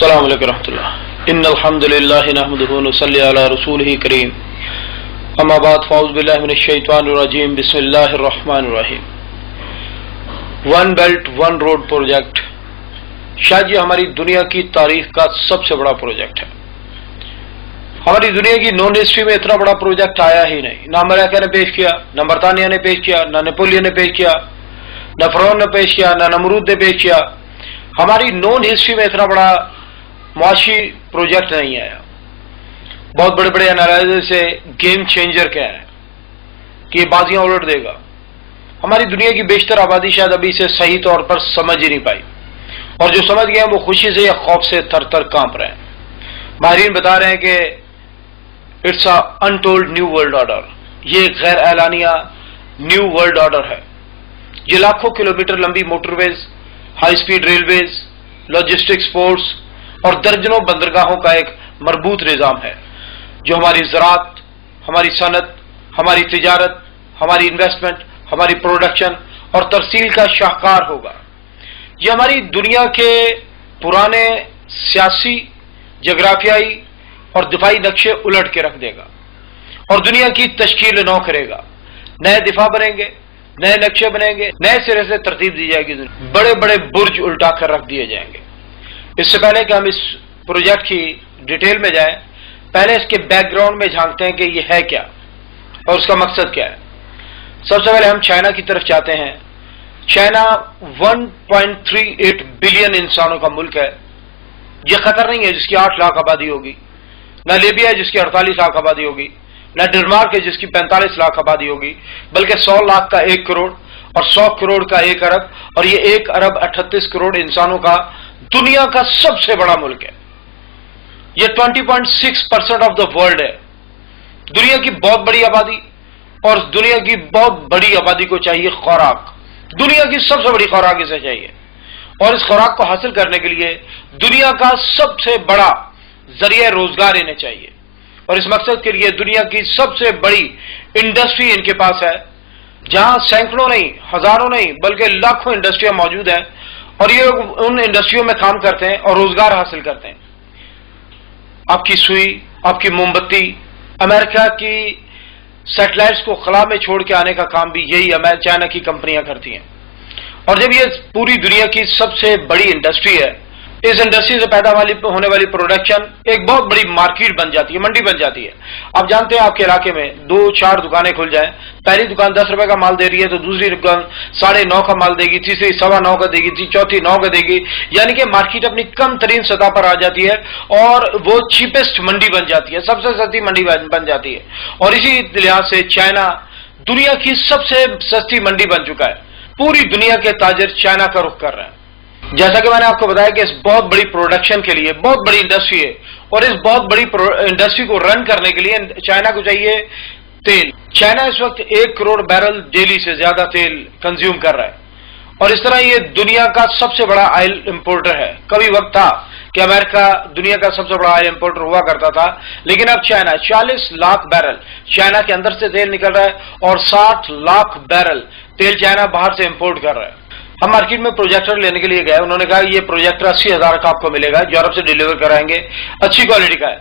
السلام علیکم ورحمۃ اللہ ان الحمد للہ نحمده ونصلی علی رسولہ کریم اما بعد فاعوذ باللہ من الشیطان الرجیم بسم اللہ الرحمن الرحیم۔ One belt one road project شاید یہ ہماری دنیا کی تاریخ کا سب سے بڑا پروجیکٹ ہے۔ ہماری دنیا کی نون ہسٹری میں اتنا بڑا پروجیکٹ آیا ہی نہیں۔ نہ امریکہ نے پیش کیا، نہ برطانیہ نے پیش کیا، نہ نیپولین نے پیش کیا، نہ فرعون نے پیش کیا، نہ نمرود نے پیش کیا۔ ہماری نون ہسٹری میں اتنا بڑا معاشی پروجیکٹ نہیں آیا۔ بہت بڑے بڑے انالائزر سے گیم چینجر کہہ رہے ہیں کہ یہ بازیاں الٹ دے گا۔ ہماری دنیا کی بیشتر آبادی شاید ابھی سے صحیح طور پر سمجھ ہی نہیں پائی، اور جو سمجھ گئے ہیں وہ خوشی سے یا خوف سے تھر تھر کانپ رہے ہیں۔ ماہرین بتا رہے ہیں کہ it's a untold new world order, یہ غیر اعلانیہ نیو ورلڈ آرڈر ہے۔ یہ لاکھوں کلومیٹر لمبی motorways, high speed railways, logistics ports اور درجنوں بندرگاہوں کا ایک مربوط نظام ہے جو ہماری زراعت، ہماری صنعت، ہماری تجارت، ہماری انویسٹمنٹ، ہماری پروڈکشن اور ترسیل کا شاہکار ہوگا۔ یہ ہماری دنیا کے پرانے سیاسی، جغرافیائی اور دفاعی نقشے الٹ کے رکھ دے گا اور دنیا کی تشکیل نو کرے گا۔ نئے دفاع بنیں گے، نئے نقشے بنیں گے، نئے سرے سے ترتیب دی جائے گی، بڑے بڑے برج الٹا کر رکھ دیے جائیں گے۔ اس سے پہلے کہ ہم اس پروجیکٹ کی ڈیٹیل میں جائیں، پہلے اس کے بیک گراؤنڈ میں جھانکتے ہیں کہ یہ ہے کیا اور اس کا مقصد کیا ہے۔ سب سے پہلے ہم چائنا کی طرف جاتے ہیں۔ چائنا 1.38 بلین انسانوں کا ملک ہے۔ یہ قطر نہیں ہے جس کی 8 لاکھ آبادی ہوگی، نہ لیبیا ہے جس کی 48 لاکھ آبادی ہوگی، نہ ڈنمارک ہے جس کی 45 لاکھ آبادی ہوگی، بلکہ 100 لاکھ کا 1 کروڑ اور 100 کروڑ کا 1 ارب، اور یہ 1 ارب 38 کروڑ انسانوں کا دنیا کا سب سے بڑا ملک ہے۔ یہ 20.6% آف دا ورلڈ ہے۔ دنیا کی بہت بڑی آبادی، اور دنیا کی بہت بڑی آبادی کو چاہیے خوراک۔ دنیا کی سب سے بڑی خوراک اسے چاہیے، اور اس خوراک کو حاصل کرنے کے لیے دنیا کا سب سے بڑا ذریعہ روزگار انہیں چاہیے، اور اس مقصد کے لیے دنیا کی سب سے بڑی انڈسٹری ان کے پاس ہے، جہاں سینکڑوں نہیں، ہزاروں نہیں، بلکہ لاکھوں انڈسٹریاں موجود ہیں، اور یہ لوگ ان انڈسٹریوں میں کام کرتے ہیں اور روزگار حاصل کرتے ہیں۔ آپ کی سوئی، آپ کی موم بتی، امریکہ کی سیٹلائٹس کو خلا میں چھوڑ کے آنے کا کام بھی یہی چائنا کی کمپنیاں کرتی ہیں۔ اور جب یہ پوری دنیا کی سب سے بڑی انڈسٹری ہے، اس انڈسٹری سے پیدا ہونے والی پروڈکشن ایک بہت بڑی مارکیٹ بن جاتی ہے، منڈی بن جاتی ہے۔ آپ جانتے ہیں آپ کے علاقے میں 2-4 دکانیں کھل جائیں، پہلی دکان 10 روپے کا مال دے رہی ہے تو دوسری دکان 9.5 کا مال دے گی، تیسری 9.25 کا دے گی، چوتھی 9 کا دے گی، یعنی کہ مارکیٹ اپنی کم ترین سطح پر آ جاتی ہے اور وہ چیپسٹ منڈی بن جاتی ہے، سب سے سستی منڈی بن جاتی ہے۔ اور اسی لحاظ سے چائنا دنیا کی سب سے سستی منڈی بن چکا ہے۔ پوری دنیا کے تاجر چائنا کا رخ کر رہے ہیں۔ جیسا کہ میں نے آپ کو بتایا کہ اس بہت بڑی پروڈکشن کے لیے بہت بڑی انڈسٹری ہے، اور اس بہت بڑی انڈسٹری کو رن کرنے کے لیے چائنا کو چاہیے تیل۔ چائنا اس وقت 1 کروڑ بیرل ڈیلی سے زیادہ تیل کنزیوم کر رہا ہے، اور اس طرح یہ دنیا کا سب سے بڑا آئل امپورٹر ہے۔ کبھی وقت تھا کہ امریکہ دنیا کا سب سے بڑا آئل امپورٹر ہوا کرتا تھا، لیکن اب چائنا 40 لاکھ بیرل چائنا کے اندر سے تیل نکل رہا ہے، اور 60 لاکھ بیرل تیل چائنا باہر سے امپورٹ کر رہا ہے۔ ہم مارکیٹ میں پروجیکٹر لینے کے لیے گئے، انہوں نے کہا یہ پروجیکٹر 80,000 کا آپ کو ملے گا، یورپ سے ڈیلیور کرائیں گے، اچھی کوالٹی کا ہے۔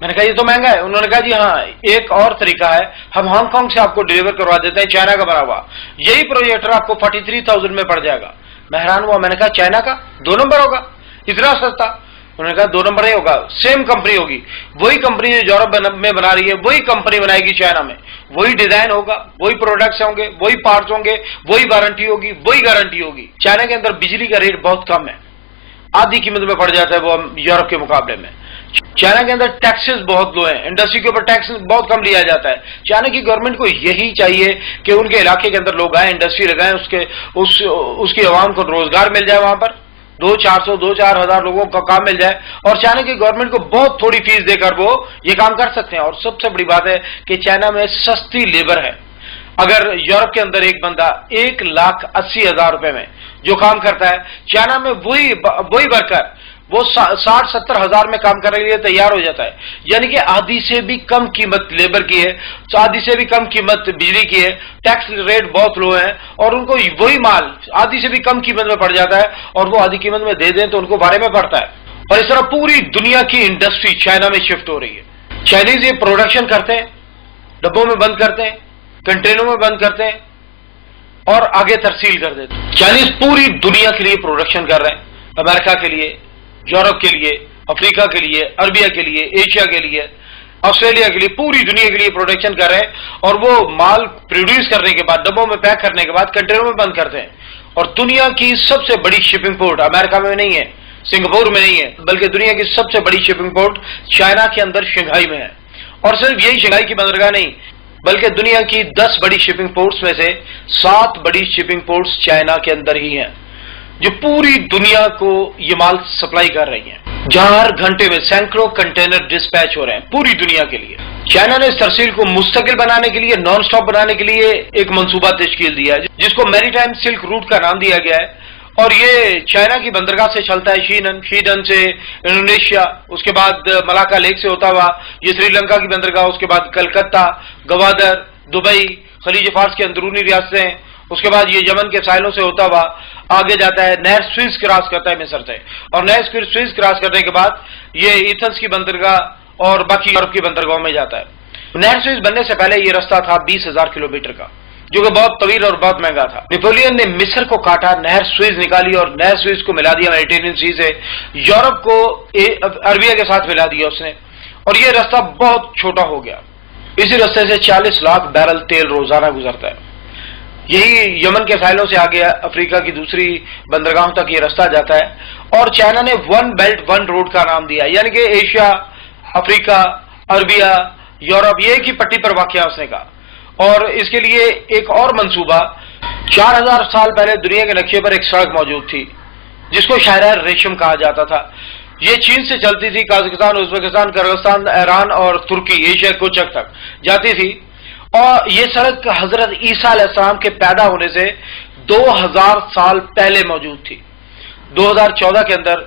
میں نے کہا یہ تو مہنگا ہے۔ انہوں نے کہا جی ہاں، ایک اور طریقہ ہے، ہم ہانگ کانگ سے آپ کو ڈیلیور کروا دیتے ہیں، چائنا کا بنا ہوا، یہی پروجیکٹر آپ کو 43,000 میں پڑ جائے گا۔ میں حیران ہوا، میں نے کہا چائنا کا 2 نمبر ہوگا، اتنا سستا؟ انہوں نے کہا 2 نمبر نہیں ہوگا، سیم کمپنی ہوگی، وہی کمپنی جو یورپ میں بنا رہی ہے وہی کمپنی بنائے گی چائنا میں، وہی ڈیزائن ہوگا، وہی پروڈکٹس ہوں گے، وہی پارٹس ہوں گے، وہی وارنٹی ہوگی، وہی گارنٹی ہوگی۔ چائنا کے اندر بجلی کا ریٹ بہت کم ہے، آدھی قیمت میں پڑ جاتا ہے وہ یورپ کے مقابلے میں۔ چائنا کے اندر ٹیکسز بہت لو ہیں، انڈسٹری کے اوپر ٹیکس بہت کم لیا جاتا ہے۔ چائنا کی گورنمنٹ کو یہی چاہیے کہ ان کے علاقے کے اندر لوگ آئیں، انڈسٹری لگائیں، اس کی عوام کو روزگار مل جائے، وہاں پر 2-4 ہزار لوگوں کا کام مل جائے، اور چائنا کی گورنمنٹ کو بہت تھوڑی فیس دے کر وہ یہ کام کر سکتے ہیں۔ اور سب سے بڑی بات ہے کہ چائنا میں سستی لیبر ہے۔ اگر یورپ کے اندر ایک بندہ 1,80,000 روپے میں جو کام کرتا ہے، چائنا میں وہی ورکر وہ 60-70 ہزار میں کام کرنے کے لیے تیار ہو جاتا ہے، یعنی کہ آدھی سے بھی کم قیمت لیبر کی ہے، آدھی سے بھی کم قیمت بجلی کی ہے، ٹیکس ریٹ بہت لو ہیں، اور ان کو وہی مال آدھی سے بھی کم قیمت میں پڑ جاتا ہے، اور وہ آدھی قیمت میں دے دیں تو ان کو بھاڑے میں پڑتا ہے۔ اور اس طرح پوری دنیا کی انڈسٹری چائنا میں شفٹ ہو رہی ہے. چائنیز یہ پروڈکشن کرتے ہیں، ڈبوں میں بند کرتے ہیں، کنٹینروں میں بند کرتے ہیں اور آگے ترسیل کر دیتے ہیں. چائنیز پوری دنیا کے لیے پروڈکشن کر رہے ہیں، امریکہ کے لیے، یورپ کے لیے، افریقہ کے لیے، عربیہ کے لیے، ایشیا کے لیے، آسٹریلیا کے لیے، پوری دنیا کے لیے پروڈکشن کر رہے ہیں. اور وہ مال پروڈیوس کرنے کے بعد، ڈبوں میں پیک کرنے کے بعد کنٹینروں میں بند کرتے ہیں. اور دنیا کی سب سے بڑی شپنگ پورٹ امریکہ میں نہیں ہے، سنگاپور میں نہیں ہے، بلکہ دنیا کی سب سے بڑی شپنگ پورٹ چائنا کے اندر شنگھائی میں ہے. اور صرف یہی شنگھائی کی بندرگاہ نہیں، بلکہ دنیا کی 10 بڑی شپنگ پورٹس میں سے 7 بڑی شپنگ پورٹس چائنا کے اندر ہی ہیں، جو پوری دنیا کو یہ مال سپلائی کر رہی ہیں، جہاں ہر گھنٹے میں سینکڑوں کنٹینر ڈسپیچ ہو رہے ہیں پوری دنیا کے لیے. چائنا نے اس ترسیل کو مستقل بنانے کے لیے، نان سٹاپ بنانے کے لیے ایک منصوبہ تشکیل دیا ہے، جس کو میری ٹائم سلک روٹ کا نام دیا گیا ہے. اور یہ چائنا کی بندرگاہ سے چلتا ہے، شیڈن سے انڈونیشیا، اس کے بعد ملاکا لیک سے ہوتا ہوا یہ سری لنکا کی بندرگاہ، اس کے بعد کلکتہ، گوادر، دبئی، خلیج فارس کے اندرونی ریاستیں، اس کے بعد یہ یمن کے ساحلوں سے ہوتا ہوا آگے جاتا ہے، نہر سوئز کراس کرتا ہے مصر سے، اور نہر سوئز کراس کرنے کے بعد یہ ایتھنز کی بندرگاہ اور باقی یورپ کی بندرگاہوں میں جاتا ہے. نہر سوئز بننے سے پہلے یہ رستہ تھا 20,000 کلومیٹر کا، جو کہ بہت طویل اور بہت مہنگا تھا. نیپولین نے مصر کو کاٹا، نہر سوئز نکالی اور نہر سوئز کو ملا دیا میڈیٹرینین سی سے، یورپ کو عربیہ کے ساتھ ملا دیا اس نے، اور یہ راستہ بہت چھوٹا ہو گیا. اسی راستے سے 40 لاکھ بیرل تیل روزانہ گزرتا ہے. یہی یمن کے ساحلوں سے آگے افریقہ کی دوسری بندرگاہوں تک یہ راستہ جاتا ہے. اور چائنا نے 1 بیلٹ 1 روڈ کا نام دیا، یعنی کہ ایشیا، افریقہ، عربیہ، یورپ، یہ ایک ہی پٹی پر واقع ہے اس نے کہا. اور اس کے لیے ایک اور منصوبہ، 4000 سال پہلے دنیا کے نقشے پر ایک سڑک موجود تھی جس کو شاہراہ ریشم کہا جاتا تھا. یہ چین سے چلتی تھی، قازقستان، ازبکستان، کرغستان، ایران اور ترکی، ایشیا کوچک تک جاتی تھی. اور یہ سڑک حضرت عیسیٰ علیہ السلام کے پیدا ہونے سے 2000 سال پہلے موجود تھی. 2014 کے اندر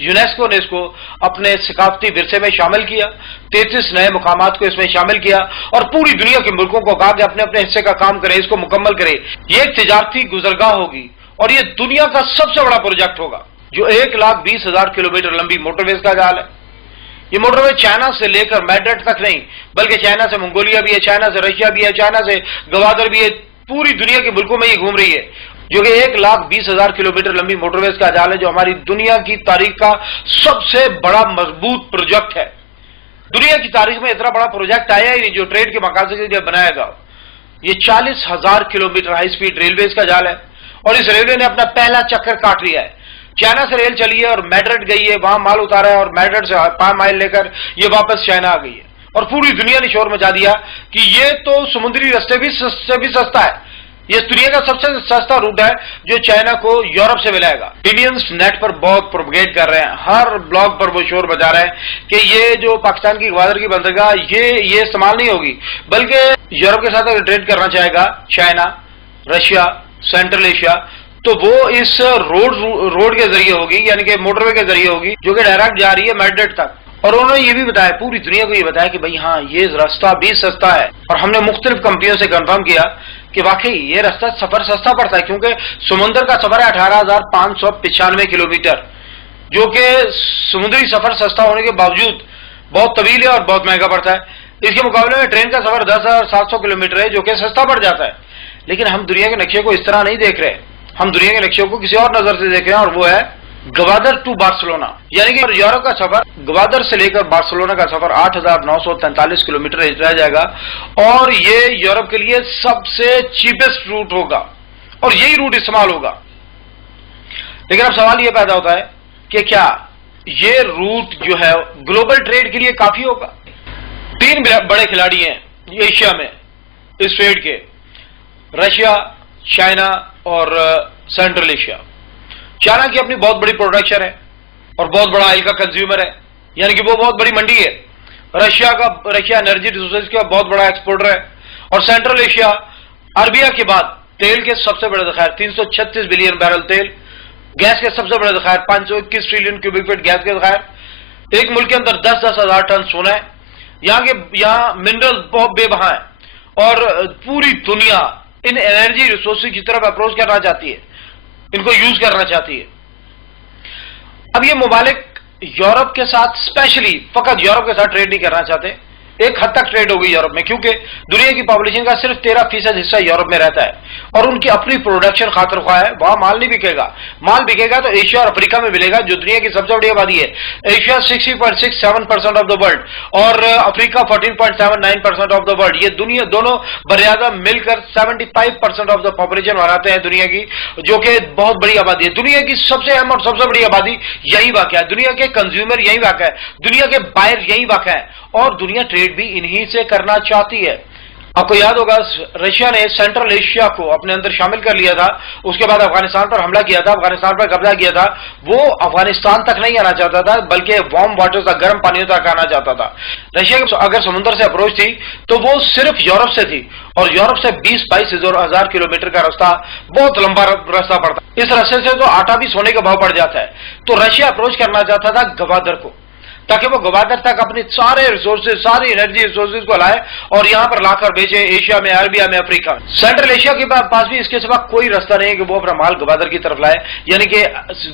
یونیسکو نے اس کو اپنے ثقافتی ورثے میں شامل کیا، 33 نئے مقامات کو اس میں شامل کیا، اور پوری دنیا کے ملکوں کو کہا کہ اپنے اپنے حصے کا کام کریں، اس کو مکمل کریں. یہ ایک تجارتی گزرگاہ ہوگی اور یہ دنیا کا سب سے بڑا پروجیکٹ ہوگا، جو 1,20,000 کلومیٹر لمبی موٹر ویز کا جال ہے. یہ موٹر وے چائنا سے لے کر میڈرڈ تک نہیں، بلکہ چائنا سے منگولیا بھی ہے، چائنا سے رشیا بھی ہے، چائنا سے گوادر بھی ہے، پوری دنیا کے ملکوں میں یہ گھوم رہی ہے، جو کہ 1,20,000 کلومیٹر لمبی موٹر ویز کا جال ہے، جو ہماری دنیا کی تاریخ کا سب سے بڑا مضبوط پروجیکٹ ہے. دنیا کی تاریخ میں اتنا بڑا پروجیکٹ آیا ہی نہیں جو ٹریڈ کے مقاصد کے لیے بنایا گا. یہ 40,000 کلومیٹر ہائی سپیڈ ریلویز کا جال ہے، اور اس ریلوے نے اپنا پہلا چکر کاٹ لیا ہے. چائنا سے ریل چلی ہے اور میڈرڈ گئی ہے، وہاں مال اتارا ہے، اور میڈرڈ سے 5 مائل لے کر یہ واپس چائنا آ گئی ہے. اور پوری دنیا نے شور مچا دیا کہ یہ تو سمندری راستے سے بھی سستا ہے، یہ اس دنیا کا سب سے سستا روٹ ہے جو چائنا کو یورپ سے ملائے گا. انڈینز نیٹ پر بہت پروپیگیٹ کر رہے ہیں، ہر بلاگ پر وہ شور بجا رہے ہیں کہ یہ جو پاکستان کی گوادر کی بندرگاہ یہ استعمال نہیں ہوگی، بلکہ یورپ کے ساتھ اگر ٹریڈ کرنا چاہے گا چائنا، رشیا، سینٹرل ایشیا، تو وہ اس روڈ کے ذریعے ہوگی، یعنی کہ موٹر وے کے ذریعے ہوگی، جو کہ ڈائریکٹ جا رہی ہے میڈرڈ تک. اور انہوں نے یہ بھی بتایا، پوری دنیا کو یہ بتایا کہ بھائی ہاں یہ راستہ بھی سستا ہے. اور ہم نے مختلف کمپنیوں سے کنفرم کیا کہ واقعی یہ راستہ سفر سستا پڑتا ہے، کیونکہ سمندر کا سفر ہے 18,595 کلومیٹر، جو کہ سمندری سفر سستا ہونے کے باوجود بہت طویل ہے اور بہت مہنگا پڑتا ہے. اس کے مقابلے میں ٹرین کا سفر 10,700 کلومیٹر ہے، جو کہ سستا پڑ جاتا ہے. لیکن ہم دنیا کے نقشے کو اس طرح نہیں دیکھ رہے، ہم دنیا کے نقشے کو کسی اور نظر سے دیکھ رہے ہیں، اور وہ ہے گوادر ٹو بارسلونا. یعنی کہ یورپ کا سفر، گوادر سے لے کر بارسلونا کا سفر 8,943 کلومیٹر رہ جائے گا، اور یہ یورپ کے لیے سب سے چیپسٹ روٹ ہوگا، اور یہی روٹ استعمال ہوگا. لیکن اب سوال یہ پیدا ہوتا ہے کہ کیا یہ روٹ جو ہے گلوبل ٹریڈ کے لیے کافی ہوگا؟ 3 بڑے کھلاڑی ہیں ایشیا میں اس ٹریڈ کے، رشیا، چائنا اور سینٹرل ایشیا. چائنا کی اپنی بہت بڑی پروڈکشن ہے اور بہت بڑا آئل کا کنزیومر ہے، یعنی کہ وہ بہت بڑی منڈی ہے. رشیا انرجی ریسورسز کا بہت بڑا ایکسپورٹر ہے. اور سینٹرل ایشیا عربیہ کے بعد تیل کے سب سے بڑے ذخائر، 336 بلین بیرل تیل، گیس کے سب سے بڑے ذخائر 521 ٹریلین کیوبک فٹ گیس کے ذخائر، ایک ملک کے اندر 10,000 ٹن سونا ہے. یہاں منرل بہت بے بہا ہیں، اور پوری دنیا ان انرجی ریسورسز کی طرف اپروچ کرنا چاہتی ہے، ان کو یوز کرنا چاہتی ہے. اب یہ ممالک یورپ کے ساتھ اسپیشلی فقط یورپ کے ساتھ ٹریڈ نہیں کرنا چاہتے. ایک حد تک ٹریڈ ہوگی یورپ میں، کیونکہ دنیا کی پاپولیشن کا صرف 13% حصہ یورپ میں رہتا ہے اور ان کی اپنی پروڈکشن خاطر خواہ ہے. وہاں مال نہیں بکے گا. مال بکے گا تو ایشیا اور افریقہ میں ملے گا جو دنیا کی سب سے بڑی آبادی ہے. ایشیا 60.67% آف دا ورلڈ اور افریقہ 14.79% آف دا ورلڈ. یہ دنیا دونوں براعظم مل کر 75% آف دا پاپولیشن بناتے ہیں دنیا کی، جو کہ بہت بڑی آبادی ہے. دنیا کی سب سے اہم اور سب سے بڑی آبادی یہی واقع ہے. دنیا کے کنزیومر یہی واقع ہے، دنیا کے بائر یہی واقع ہے، اور دنیا ٹریڈ بھی انہی سے کرنا چاہتی ہے. آپ کو یاد ہوگا رشیا نے سینٹرل ایشیا کو اپنے اندر شامل کر لیا تھا، اس کے بعد افغانستان پر حملہ کیا تھا، افغانستان پر قبضہ کیا تھا. وہ افغانستان تک نہیں آنا چاہتا تھا بلکہ وارم واٹر تک، گرم پانیوں تک آنا چاہتا تھا. رشیا کی اگر سمندر سے اپروچ تھی تو وہ صرف یورپ سے تھی، اور یورپ سے 20-22 ہزار کلومیٹر کا راستہ، بہت لمبا راستہ پڑتا. اس راستے سے تو آٹا بھی سونے کا بھاؤ پڑ جاتا ہے. تو رشیا اپروچ کرنا چاہتا تھا گوادر کو، تاکہ وہ گوادر تک اپنی سارے ریسورسز، ساری انرجی ریسورسز کو لائے اور یہاں پر لا کر بیچے ایشیا میں، عربیہ میں، افریقہ میں. سینٹرل ایشیا کے پاس بھی اس کے سوا کوئی راستہ نہیں ہے کہ وہ اپنا مال گوادر کی طرف لائے، یعنی کہ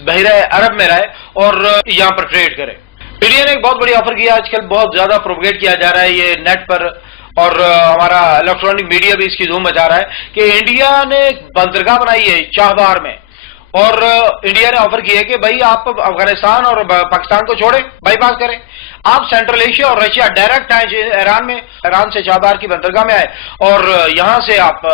بحیرہ عرب میں رہے اور یہاں پر ٹریڈ کرے. انڈیا نے ایک بہت بڑی آفر کیا، آج کل بہت زیادہ پروپیگیٹ کیا جا رہا ہے یہ نیٹ پر، اور ہمارا الیکٹرانک میڈیا بھی اس کی دھوم مچا رہا ہے کہ انڈیا نے بندرگاہ بنائی ہے چابہار میں، اور انڈیا نے آفر کیا ہے کہ بھائی آپ افغانستان اور پاکستان کو چھوڑیں، بائی پاس کریں، آپ سینٹرل ایشیا اور رشیا ڈائریکٹ آئے ایران میں، ایران سے چابہار کی بندرگاہ میں آئے اور یہاں سے آپ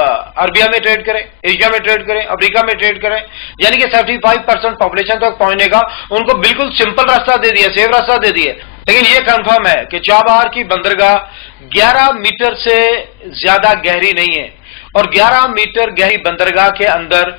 عربیہ میں ٹریڈ کریں، ایشیا میں ٹریڈ کریں، افریقہ میں ٹریڈ کریں. یعنی کہ 75% پاپولیشن تک پہنچنے کا ان کو بالکل سمپل راستہ دے دیا، سیف راستہ دے دیا. لیکن یہ کنفرم ہے کہ چابہار کی بندرگاہ 11 میٹر سے زیادہ گہری نہیں ہے، اور 11 میٹر گہری بندرگاہ کے اندر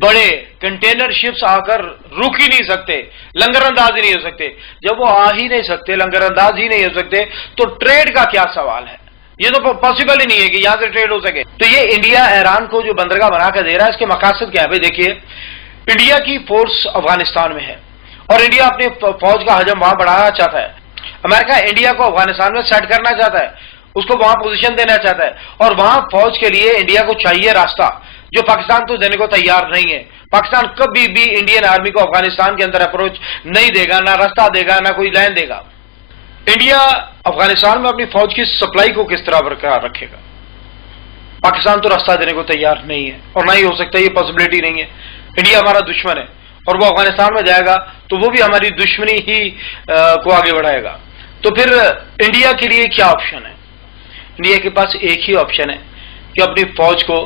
بڑے کنٹینر شپس آ کر رک ہی نہیں سکتے، لنگر انداز ہی نہیں ہو سکتے. جب وہ آ ہی نہیں سکتے، لنگر انداز ہی نہیں ہو سکتے، تو ٹریڈ کا کیا سوال ہے؟ یہ تو پاسبل ہی نہیں ہے کہ یہاں سے ٹریڈ ہو سکے. تو یہ انڈیا ایران کو جو بندرگاہ بنا کر دے رہا ہے، اس کے مقاصد کیا ہے؟ بھائی دیکھیے، انڈیا کی فورس افغانستان میں ہے اور انڈیا اپنی فوج کا حجم وہاں بڑھانا چاہتا ہے. امریکہ انڈیا کو افغانستان میں سیٹ کرنا چاہتا ہے، اس کو وہاں پوزیشن دینا چاہتا ہے، اور وہاں فوج کے لیے انڈیا کو چاہیے راستہ، جو پاکستان تو دینے کو تیار نہیں ہے. پاکستان کبھی بھی انڈین آرمی کو افغانستان کے اندر اپروچ نہیں دے گا، نہ راستہ دے گا، نہ کوئی لائن دے گا. انڈیا افغانستان میں اپنی فوج کی سپلائی کو کس طرح برقرار رکھے گا؟ پاکستان تو راستہ دینے کو تیار نہیں ہے اور نہ ہی ہو سکتا، یہ پاسبلٹی نہیں ہے. انڈیا ہمارا دشمن ہے اور وہ افغانستان میں جائے گا تو وہ بھی ہماری دشمنی ہی کو آگے بڑھائے گا. تو پھر انڈیا کے لیے کیا آپشن ہے؟ انڈیا کے پاس ایک ہی آپشن ہے کہ اپنی فوج کو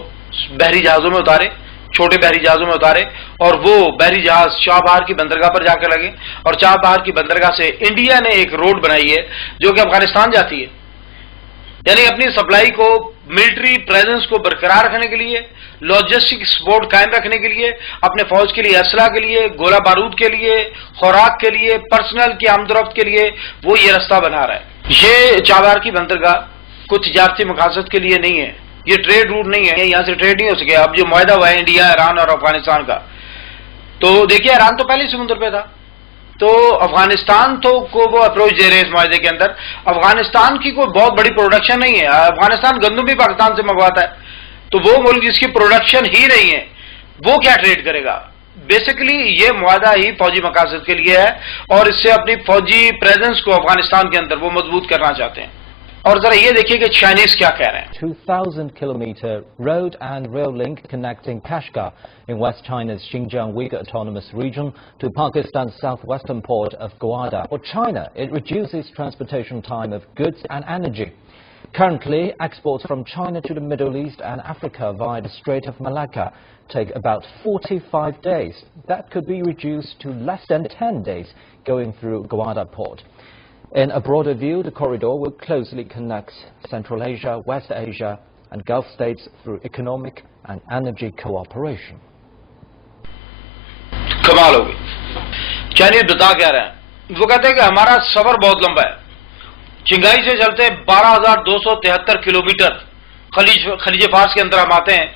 بحری جہازوں میں اتارے، چھوٹے بحری جہازوں میں اتارے، اور وہ بحری جہاز چابہار کی بندرگاہ پر جا کر لگے. اور چابہار کی بندرگاہ سے انڈیا نے ایک روڈ بنائی ہے جو کہ افغانستان جاتی ہے، یعنی اپنی سپلائی کو، ملٹری پریزنس کو برقرار رکھنے کے لیے، لاجسٹک سپورٹ قائم رکھنے کے لیے، اپنے فوج کے لیے اسلحہ کے لیے، گولہ بارود کے لیے، خوراک کے لیے، پرسنل کی آمد و رفت کے لیے وہ یہ راستہ بنا رہا ہے. یہ چابہار کی بندرگاہ کوئی تجارتی مقاصد کے لیے نہیں ہے، یہ ٹریڈ روٹ نہیں ہے، یہاں سے ٹریڈ نہیں ہو سکے. اب جو معاہدہ ہوا ہے انڈیا، ایران اور افغانستان کا، تو دیکھیے ایران تو پہلے سمندر پہ تھا، تو افغانستان تو کو وہ اپروچ دے رہے ہیں اس معاہدے کے اندر. افغانستان کی کوئی بہت بڑی پروڈکشن نہیں ہے، افغانستان گندم بھی پاکستان سے منگواتا ہے، تو وہ ملک جس کی پروڈکشن ہی نہیں ہے وہ کیا ٹریڈ کرے گا؟ بیسیکلی یہ معاہدہ ہی فوجی مقاصد کے لیے ہے، اور اس سے اپنی فوجی پریزنس کو افغانستان کے اندر وہ مضبوط کرنا چاہتے ہیں. اور ذرا یہ دیکھیے کہ چائنیز کیا کہہ رہے ہیں. 2,000-kilometer road and rail link connecting Kashgar in West China's Xinjiang Uyghur Autonomous Region to Pakistan's southwestern port of Gwadar. For China, it reduces transportation time of goods and energy. Currently, exports from China to the Middle East and Africa via the Strait of Malacca take about 45 days. That could be reduced to less than 10 days going through Gwadar port. In a broader view, the corridor will closely connect Central Asia, West Asia and Gulf states through economic and energy cooperation. کمال ہوگی. Chinese بتا کیا رہے ہیں؟ وہ کہتے ہیں کہ ہمارا سفر بہت لمبا ہے. چنگائی سے چلتے 12,273 کلومیٹر خلیج فارس کے اندر ہم آتے ہیں،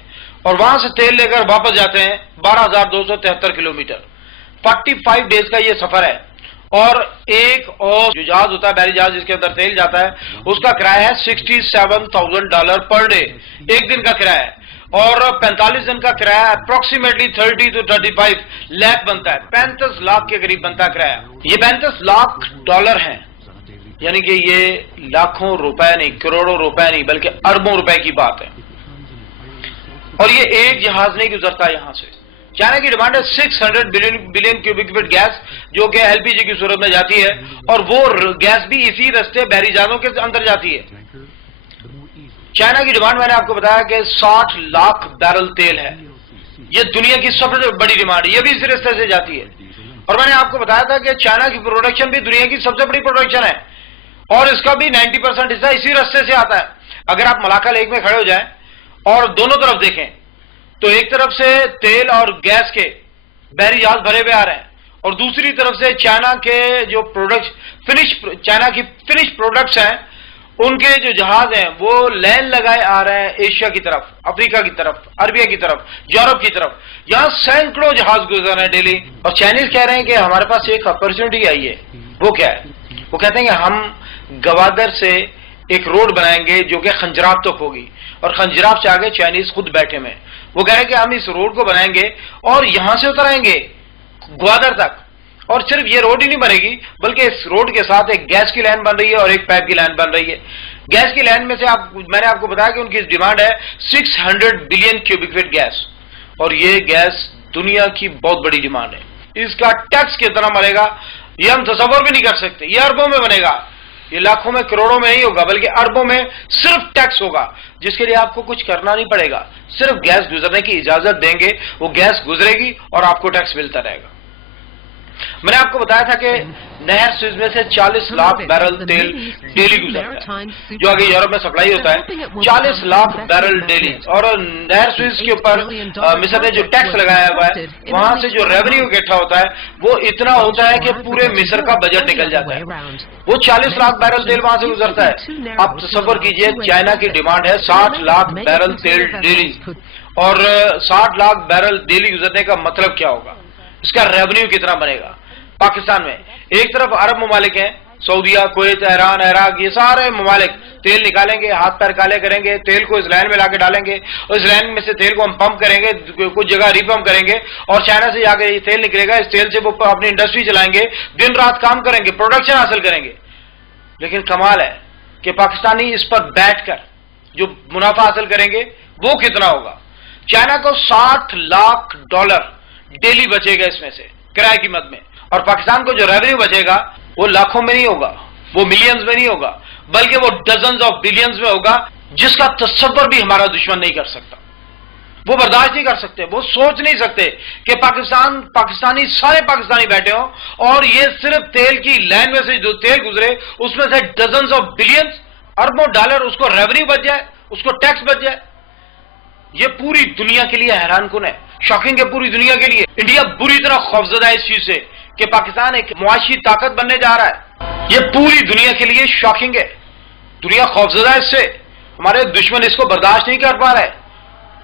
اور وہاں سے تیل لے کر واپس جاتے ہیں 12,273 کلومیٹر. 45 ڈیز کا یہ سفر ہے. اور ایک اور جو جہاز ہوتا ہے، بحری جہاز جس کے اندر تیل جاتا ہے، اس کا کرایہ ہے $67,000 پر ڈے، ایک دن کا کرایہ ہے. اور 45 دن کا کرایہ اپروکسیمیٹلی 30 to 35 لاکھ بنتا ہے، 35 لاکھ کے قریب بنتا ہے کرایہ۔ یہ 35 لاکھ ڈالر ہیں، یعنی کہ یہ لاکھوں روپے نہیں، کروڑوں روپے نہیں، بلکہ اربوں روپے کی بات ہے۔ اور یہ ایک جہاز نہیں گزرتا یہاں سے۔ چائنا کی ڈیمانڈ ہے 600 بلین کیوبک فٹ گیس، جو کہ ایل پی جی کی صورت میں جاتی ہے، اور وہ گیس بھی اسی رستے بحری جہازوں کے اندر جاتی ہے۔ چائنا کی ڈیمانڈ میں نے آپ کو بتایا کہ 60 لاکھ بیرل تیل ہے، یہ دنیا کی سب سے بڑی ڈیمانڈ ہے، یہ بھی اسی رستے سے جاتی ہے۔ اور میں نے آپ کو بتایا تھا کہ چائنا کی پروڈکشن بھی دنیا کی سب سے بڑی پروڈکشن ہے، اور اس کا بھی 90% حصہ اسی رستے سے آتا ہے۔ اگر آپ ملاکا لیک میں کھڑے ہو جائیں اور دونوں طرف دیکھیں تو ایک طرف سے تیل اور گیس کے بحری جہاز بھرے ہوئے آ رہے ہیں، اور دوسری طرف سے چائنا کے جو چائنا کی فنش پروڈکٹس ہیں، ان کے جو جہاز ہیں وہ لین لگائے آ رہے ہیں ایشیا کی طرف، افریقہ کی طرف، عربیہ کی طرف، یورپ کی طرف۔ یہاں سینکڑوں جہاز گزر رہے ہیں ڈیلی، اور چائنیز کہہ رہے ہیں کہ ہمارے پاس ایک اپرچونٹی آئی ہے۔ وہ کیا ہے؟ وہ کہتے ہیں کہ ہم گوادر سے ایک روڈ بنائیں گے جو کہ خنجراب تک ہوگی، اور خنجراب سے آگے چائنیز خود بیٹھے میں۔ وہ کہہ رہے ہیں کہ ہم اس روڈ کو بنائیں گے اور یہاں سے اتر آئیں گے گوادر تک، اور صرف یہ روڈ ہی نہیں بنے گی بلکہ اس روڈ کے ساتھ ایک گیس کی لائن بن رہی ہے اور ایک پائپ کی لائن بن رہی ہے۔ گیس کی لائن میں سے میں نے آپ کو بتایا کہ ان کی ڈیمانڈ ہے 600 بلین کیوبک فٹ گیس، اور یہ گیس دنیا کی بہت بڑی ڈیمانڈ ہے۔ اس کا ٹیکس کتنا بنے گا یہ ہم تصور بھی نہیں کر سکتے، یہ اربوں میں بنے گا، یہ لاکھوں میں کروڑوں میں نہیں ہوگا بلکہ اربوں میں صرف ٹیکس ہوگا، جس کے لیے آپ کو کچھ کرنا نہیں پڑے گا، صرف گیس گزرنے کی اجازت دیں گے، وہ گیس گزرے گی اور آپ کو ٹیکس ملتا رہے گا۔ میں نے آپ کو بتایا تھا کہ نہر سوئز میں سے 40 لاکھ بیرل تیل ڈیلی گزرتا ہے، جو آگے یورپ میں سپلائی ہوتا ہے، 40 لاکھ بیرل ڈیلی۔ اور نہر سوئز کے اوپر مصر نے جو ٹیکس لگایا ہوا ہے، وہاں سے جو ریونیو اکٹھا ہوتا ہے وہ اتنا ہوتا ہے کہ پورے مصر کا بجٹ نکل جاتا ہے۔ وہ 40 لاکھ بیرل تیل وہاں سے گزرتا ہے۔ آپ تصور کیجئے چائنا کی ڈیمانڈ ہے 60 لاکھ بیرل تیل ڈیلی، اور 60 لاکھ بیرل ڈیلی گزرنے کا مطلب کیا ہوگا، اس کا ریونیو کتنا بنے گا پاکستان میں؟ ایک طرف عرب ممالک ہیں، سعودیہ، کویت، ایران، عراق، یہ سارے ممالک تیل نکالیں گے، ہاتھ پیر کالے کریں گے، تیل کو اس لائن میں لا کے ڈالیں گے، اور اس لائن میں سے تیل کو ہم پمپ کریں گے، کچھ جگہ ری پمپ کریں گے، اور چائنا سے جا کے یہ تیل نکلے گا، اس تیل سے وہ اپنی انڈسٹری چلائیں گے، دن رات کام کریں گے، پروڈکشن حاصل کریں گے۔ لیکن کمال ہے کہ پاکستانی اس پر بیٹھ کر جو منافع حاصل کریں گے وہ کتنا ہوگا؟ چائنا کو 60 لاکھ ڈالر ڈیلی بچے گا اس میں سے کرایہ قیمت میں، اور پاکستان کو جو ریونیو بچے گا وہ لاکھوں میں نہیں ہوگا، وہ ملینز میں نہیں ہوگا، بلکہ وہ ڈزنز آف بلینز میں ہوگا، جس کا تصور بھی ہمارا دشمن نہیں کر سکتا، وہ برداشت نہیں کر سکتے، وہ سوچ نہیں سکتے کہ پاکستانی سارے پاکستانی بیٹھے ہوں اور یہ صرف تیل کی لائن میں سے جو تیل گزرے اس میں سے ڈزنز آف بلینز، اربوں ڈالر اس کو ریونیو بچ جائے، اس کو ٹیکس بچ جائے۔ یہ پوری دنیا کے لیے حیران کن ہے، شاکنگ ہے پوری دنیا کے لیے۔ انڈیا بری طرح خوفزدہ ہے اس چیز سے کہ پاکستان ایک معاشی طاقت بننے جا رہا ہے، یہ پوری دنیا کے لیے شاکنگ ہے، دنیا خوفزدہ ہے اس سے، ہمارے دشمن اس کو برداشت نہیں کر پا رہے،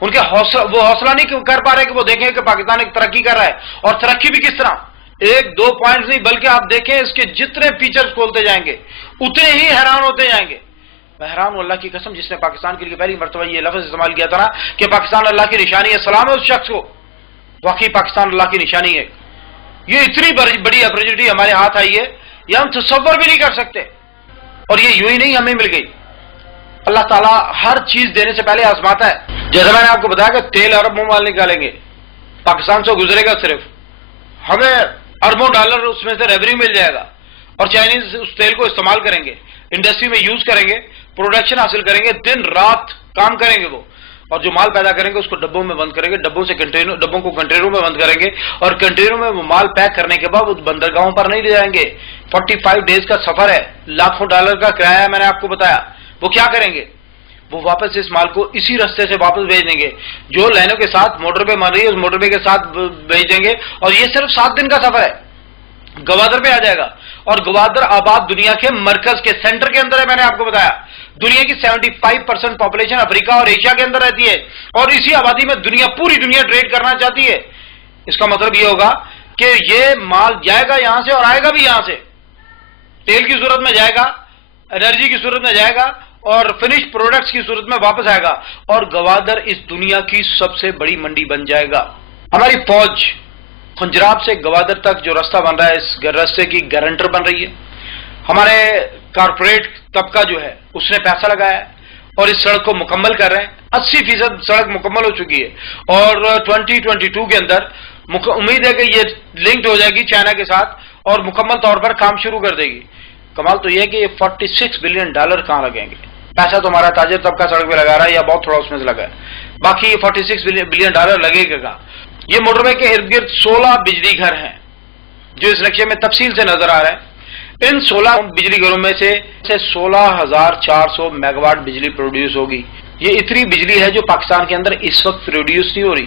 ان کے وہ حوصلہ نہیں کر پا رہے کہ وہ دیکھیں کہ پاکستان ایک ترقی کر رہا ہے، اور ترقی بھی کس طرح، ایک دو پوائنٹس نہیں بلکہ آپ دیکھیں اس کے جتنے فیچرز کھولتے جائیں گے اتنے ہی حیران ہوتے جائیں گے۔ میں حیران ہوں اللہ کی قسم جس نے پاکستان کے لیے پہلی مرتبہ یہ لفظ استعمال کیا تھا نا کہ پاکستان اللہ کی نشانی ہے، سلام ہے اس شخص کو، واقعی پاکستان اللہ کی نشانی ہے۔ یہ اتنی بڑی اپرچونٹی ہمارے ہاتھ آئی ہے، یہ ہم تصور بھی نہیں کر سکتے، اور یہ یوں ہی نہیں ہمیں مل گئی، اللہ تعالیٰ ہر چیز دینے سے پہلے آزماتا ہے۔ جیسے میں نے آپ کو بتایا کہ تیل ارب مال نکالیں گے، پاکستان سے گزرے گا، صرف ہمیں اربوں ڈالر اس میں سے ریونیو مل جائے گا، اور چائنیز اس تیل کو استعمال کریں گے، انڈسٹری میں یوز کریں گے، پروڈکشن حاصل کریں گے، دن رات کام کریں گے وہ، اور جو مال پیدا کریں گے اس کو ڈبوں میں بند کریں گے، ڈبوں کو کنٹینروں میں بند کریں گے، اور کنٹینروں میں وہ مال پیک کرنے کے بعد وہ بندرگاہوں پر نہیں لے جائیں گے۔ 45 ڈیز کا سفر ہے، لاکھوں ڈالر کا کرایہ ہے، میں نے آپ کو بتایا۔ وہ کیا کریں گے؟ وہ واپس اس مال کو اسی رستے سے واپس بھیج دیں گے، جو لائنوں کے ساتھ موٹر پہ بن رہی ہے اس موٹر پہ کے ساتھ بھیج دیں گے، اور یہ صرف 7 دن کا سفر ہے، گوادر پہ آ جائے گا، اور گوادر آباد دنیا کے مرکز کے سینٹر کے اندر ہے۔ میں نے آپ کو بتایا دنیا کی 75% پاپولیشن افریقہ اور ایشیا کے اندر رہتی ہے، اور اسی آبادی میں پوری دنیا ٹریڈ کرنا چاہتی ہے۔ اس کا مطلب یہ ہوگا کہ یہ مال جائے گا یہاں سے اور آئے گا بھی یہاں سے، تیل کی صورت میں جائے گا، انرجی کی صورت میں جائے گا، اور فنش پروڈکٹس کی صورت میں واپس آئے گا اور گوادر اس دنیا کی سب سے بڑی منڈی بن جائے گا۔ ہماری فوج خنجراب سے گوادر تک جو راستہ بن رہا ہے، اس راستے کی گارنٹر بن رہی ہے۔ ہمارے کارپوریٹ طبقہ جو ہے اس نے پیسہ لگایا ہے اور اس سڑک کو مکمل کر رہے ہیں۔ 80% سڑک مکمل ہو چکی ہے اور 2022 کے اندر امید ہے کہ یہ لنکڈ ہو جائے گی چائنا کے ساتھ اور مکمل طور پر کام شروع کر دے گی۔ کمال تو یہ ہے کہ یہ $46 بلین کہاں لگیں گے؟ پیسہ تو ہمارا تاجر طبقہ سڑک پہ لگا رہا ہے یا بہت تھوڑا اس میں سے لگا ہے، باقی یہ $46 بلین لگے گا کہاں؟ یہ موٹر وے کے ارد گرد 16 بجلی گھر ہیں جو اس نقشے میں تفصیل سے نظر آ رہے ہیں۔ ان 16 بجلی گھروں میں سے 16,400 میگا واٹ بجلی پروڈیوس ہوگی۔ یہ اتنی بجلی ہے جو پاکستان کے اندر اس وقت پروڈیوس نہیں ہو رہی۔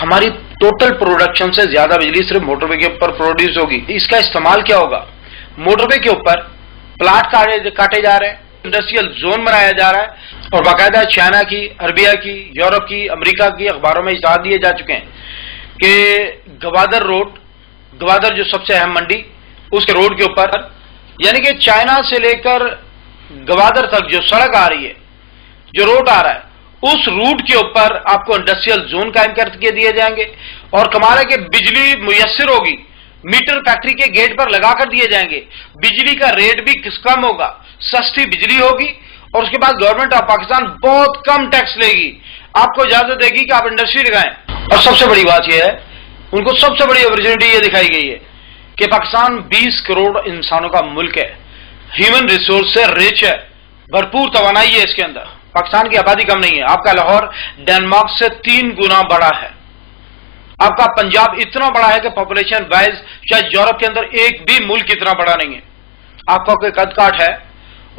ہماری ٹوٹل پروڈکشن سے زیادہ بجلی صرف موٹر وے کے اوپر پروڈیوس ہوگی۔ اس کا استعمال کیا ہوگا؟ موٹر وے کے اوپر پلاٹ کاٹے جا رہے ہیں، انڈسٹریل زون بنایا جا رہا ہے اور باقاعدہ چائنا کی، عربیہ کی، یورپ کی، امریکہ کی اخباروں میں اشاعت دیے جا چکے ہیں کہ گوادر روڈ، گوادر جو سب سے اہم منڈی، اس کے روڈ کے اوپر، یعنی کہ چائنا سے لے کر گوادر تک جو سڑک آ رہی ہے، جو روڈ آ رہا ہے، اس روٹ کے اوپر آپ کو انڈسٹریل زون قائم کر کے دیے جائیں گے اور کمال ہے کہ بجلی میسر ہوگی، میٹر فیکٹری کے گیٹ پر لگا کر دیے جائیں گے، بجلی کا ریٹ بھی کم ہوگا، سستی بجلی ہوگی اور اس کے بعد گورنمنٹ آف پاکستان بہت کم ٹیکس لے گی، آپ کو اجازت دے گی کہ آپ انڈسٹری لگائیں۔ اور سب سے بڑی بات یہ ہے، ان کو سب سے بڑی اپرچونٹی یہ دکھائی گئی ہے کہ پاکستان 20 کروڑ انسانوں کا ملک ہے، ہیومن ریسورس سے رچ ہے، بھرپور توانائی ہے اس کے اندر۔ پاکستان کی آبادی کم نہیں ہے، آپ کا لاہور ڈنمارک سے 3 گنا بڑا ہے، آپ کا پنجاب اتنا بڑا ہے کہ پاپولیشن وائز شاید یورپ کے اندر ایک بھی ملک اتنا بڑا نہیں ہے، آپ کا کوئی قد کاٹ ہے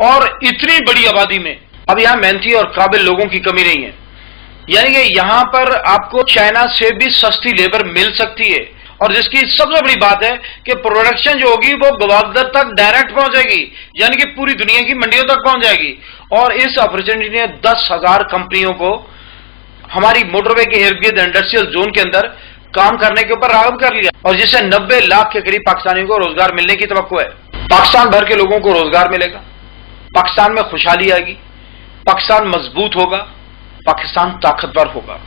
اور اتنی بڑی آبادی میں اب یہاں محنتی اور قابل لوگوں کی کمی نہیں ہے، یعنی کہ یہاں پر آپ کو چائنا سے بھی سستی لیبر مل سکتی ہے اور جس کی سب سے بڑی بات ہے کہ پروڈکشن جو ہوگی وہ گوادر تک ڈائریکٹ پہنچے گی، یعنی کہ پوری دنیا کی منڈیوں تک پہنچ جائے گی۔ اور اس اپرچونٹی نے 10,000 کمپنیوں کو ہماری موٹر وے کے ارد گرد انڈسٹریل زون کے اندر کام کرنے کے اوپر راغب کر لیا اور جس سے 90 لاکھ کے قریب پاکستانیوں کو روزگار ملنے کی توقع ہے۔ پاکستان بھر کے لوگوں کو روزگار ملے گا، پاکستان میں خوشحالی آئے گی، پاکستان مضبوط ہوگا، پاکستان طاقتور ہوگا،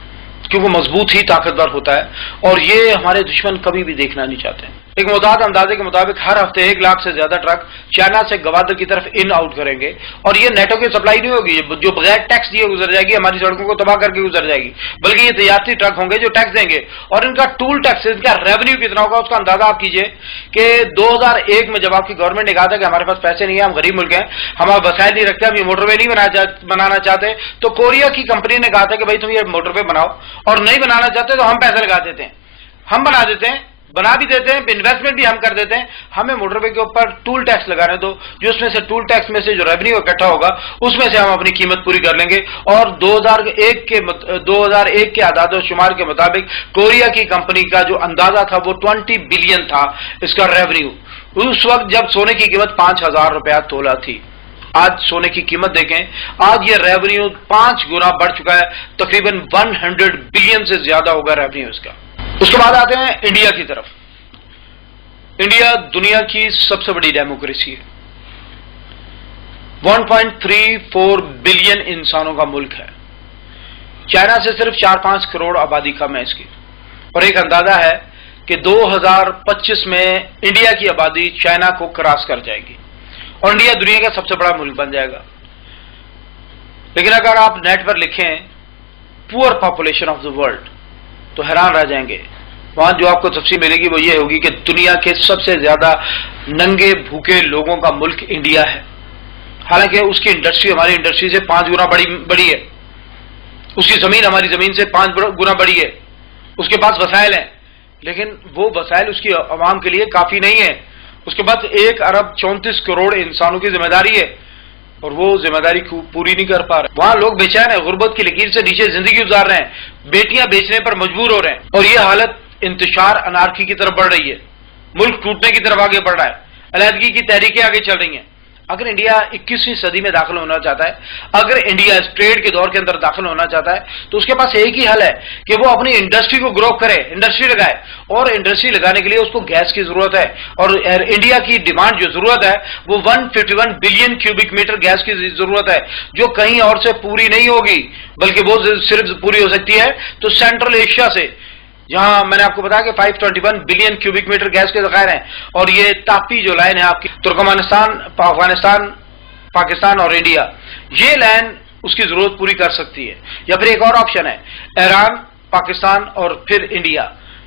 کیونکہ مضبوط ہی طاقتور ہوتا ہے اور یہ ہمارے دشمن کبھی بھی دیکھنا نہیں چاہتے۔ ایک متعدد اندازے کے مطابق ہر ہفتے 1 لاکھ سے زیادہ ٹرک چائنا سے گوادر کی طرف ان آؤٹ کریں گے اور یہ نیٹو کی سپلائی نہیں ہوگی جو بغیر ٹیکس دیے گزر جائے گی، ہماری سڑکوں کو تباہ کر کے گزر جائے گی، بلکہ یہ تجارتی ٹرک ہوں گے جو ٹیکس دیں گے اور ان کا ٹول ٹیکس، ان کا ریونیو کتنا ہوگا اس کا اندازہ آپ کیجئے کہ 2001 میں جب آپ کی گورنمنٹ نے کہا تھا کہ ہمارے پاس پیسے نہیں ہیں، ہم غریب ملک ہیں، ہمارے وسائل نہیں رکھتے، ہم یہ موٹر وے نہیں بنانا چاہتے، تو کوریا کی کمپنی نے کہا تھا کہ بھائی تم یہ موٹر وے بناؤ اور نہیں بنانا چاہتے تو ہم پیسے لگا دیتے ہیں، ہم بنا دیتے ہیں، بنا بھی دیتے ہیں، انویسٹمنٹ بھی ہم کر دیتے ہیں، ہمیں موٹر وے کے اوپر ٹول ٹیکس لگانے دو، جو اس میں سے ٹول ٹیکس میں سے جو ریونیو اکٹھا ہوگا اس میں سے ہم اپنی قیمت پوری کر لیں گے۔ اور 2001 کے اعداد و شمار کے مطابق کوریا کی کمپنی کا جو اندازہ تھا وہ 20 بلین تھا اس کا ریونیو، اس وقت جب سونے کی قیمت 5,000 روپیہ تولہ تھی۔ آج سونے کی قیمت دیکھیں، آج یہ ریونیو 5 گنا بڑھ چکا ہے، تقریباً 100 بلین سے زیادہ ہوگا ریونیو اس کا۔ اس کے بعد آتے ہیں انڈیا کی طرف۔ انڈیا دنیا کی سب سے بڑی ڈیموکریسی ہے، 1.34 بلین انسانوں کا ملک ہے، چائنا سے صرف 4-5 کروڑ آبادی کم ہے اس کی، اور ایک اندازہ ہے کہ 2025 میں انڈیا کی آبادی چائنا کو کراس کر جائے گی اور انڈیا دنیا کا سب سے بڑا ملک بن جائے گا۔ لیکن اگر آپ نیٹ پر لکھیں پور پاپولیشن آف دا ورلڈ تو حیران رہ جائیں گے، وہاں جو آپ کو تفصیل ملے گی وہ یہ ہوگی کہ دنیا کے سب سے زیادہ ننگے بھوکے لوگوں کا ملک انڈیا ہے، حالانکہ اس کی انڈسٹری ہماری انڈسٹری سے 5 گنا بڑی ہے، اس کی زمین ہماری زمین سے 5 گنا بڑی ہے، اس کے پاس وسائل ہیں، لیکن وہ وسائل اس کی عوام کے لیے کافی نہیں ہے، اس کے بعد 1 ارب 34 کروڑ انسانوں کی ذمہ داری ہے اور وہ ذمہ داری پوری نہیں کر پا رہے۔ وہاں لوگ بے چین ہیں، غربت کی لکیر سے نیچے زندگی گزار رہے ہیں، بیٹیاں بیچنے پر مجبور ہو رہے ہیں اور یہ حالت انتشار انارکی کی طرف بڑھ رہی ہے، ملک ٹوٹنے کی طرف آگے بڑھ رہا ہے، علیحدگی کی تحریکیں آگے چل رہی ہیں۔ اگر انڈیا 21ویں صدی میں داخل ہونا چاہتا ہے، اگر انڈیا اس ٹریڈ کے دور کے اندر داخل ہونا چاہتا ہے تو اس کے پاس ایک ہی حل ہے کہ وہ اپنی انڈسٹری کو گرو کرے، انڈسٹری لگائے، اور انڈسٹری لگانے کے لیے اس کو گیس کی ضرورت ہے، اور انڈیا کی ڈیمانڈ جو ضرورت ہے وہ 151 بلین کیوبک میٹر گیس کی ضرورت ہے، جو کہیں اور سے پوری نہیں ہوگی، بلکہ وہ صرف پوری ہو سکتی ہے تو سینٹرل ایشیا سے، جہاں میں نے آپ کو بتایا کہ 521 بلین کیوبک میٹر گیس کے ذخائر ہیں، اور یہ تاپی جو لائن ہے آپ کی ترکمانستان، افغانستان، پاکستان اور انڈیا، یہ لائن اس کی ضرورت پوری کر سکتی ہے۔ یا پھر ایک اور آپشن ہے، ایران، پاکستان اور پھر انڈیا،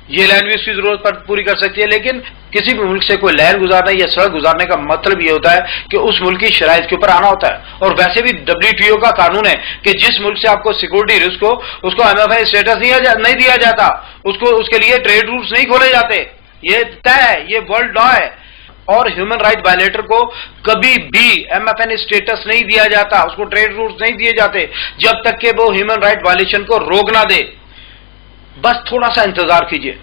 یہ لائن بھی اس کی ضرورت پوری کر سکتی ہے۔ لیکن کسی بھی ملک سے کوئی لائن گزارنا یا سڑک گزارنے کا مطلب یہ ہوتا ہے کہ اس ملک کی شرائط کے اوپر آنا ہوتا ہے، اور ویسے بھی WTO کا قانون ہے کہ جس ملک سے آپ کو سیکورٹی رسک ہو اس کو MFI اسٹیٹس نہیں دیا جاتا، اس کے لیے ٹریڈ روٹس نہیں کھولے جاتے، یہ طے ہے، یہ ورلڈ لا ہے۔ اور ہیومن رائٹ وائلیٹر کو کبھی بھی MFN اسٹیٹس نہیں دیا جاتا، اس کو ٹریڈ روٹس نہیں دیے جاتے جب تک کہ وہ ہیومن رائٹ وائلیشن کو روک نہ دے۔ بس تھوڑا سا انتظار کیجئے،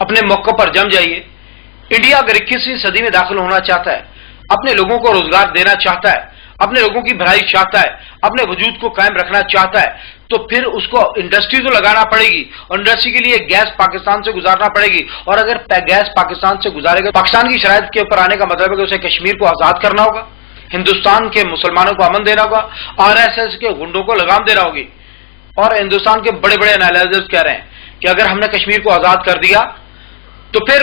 اپنے موقع پر جم جائیے۔ انڈیا اگر 21ویں صدی میں داخل ہونا چاہتا ہے، اپنے لوگوں کو روزگار دینا چاہتا ہے، اپنے لوگوں کی بھلائی چاہتا ہے، اپنے وجود کو قائم رکھنا چاہتا ہے، تو پھر اس کو انڈسٹری تو لگانا پڑے گی، اور انڈسٹری کے لیے گیس پاکستان سے گزارنا پڑے گی، اور اگر گیس پاکستان سے گزارے گا پاکستان کی شرائط کے اوپر آنے کا مطلب ہے کہ اسے کشمیر کو آزاد کرنا ہوگا، ہندوستان کے مسلمانوں کو امن دینا ہوگا، RSS کے گنڈوں کو لگام دینا ہوگی۔ اور ہندوستان کے بڑے بڑے انالائزرز کہہ رہے ہیں کہ اگر ہم نے کشمیر کو آزاد کر دیا تو پھر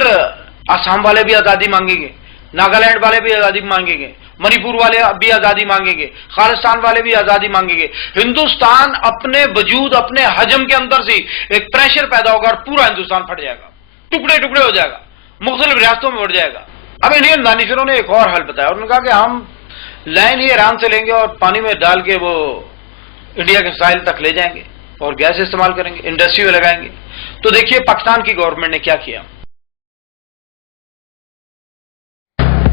آسام والے بھی آزادی مانگیں گے، ناگالینڈ والے بھی آزادی مانگیں گے، منی پور والے بھی آزادی مانگیں گے، خالستان والے بھی آزادی مانگیں گے۔ ہندوستان اپنے وجود، اپنے حجم کے اندر سے ایک پریشر پیدا ہوگا اور پورا ہندوستان پھٹ جائے گا، ٹکڑے ٹکڑے ہو جائے گا، مختلف ریاستوں میں بڑھ جائے گا۔ اب انڈین دانشوروں نے ایک اور حل بتایا، انہوں نے کہا کہ ہم لائن ہی ایران سے لیں گے اور پانی میں ڈال کے وہ انڈیا کے ساحل تک لے جائیں گے اور گیس استعمال کریں گے، انڈسٹری میں لگائیں گے۔ تو دیکھیے پاکستان کی گورنمنٹ نے کیا کیا۔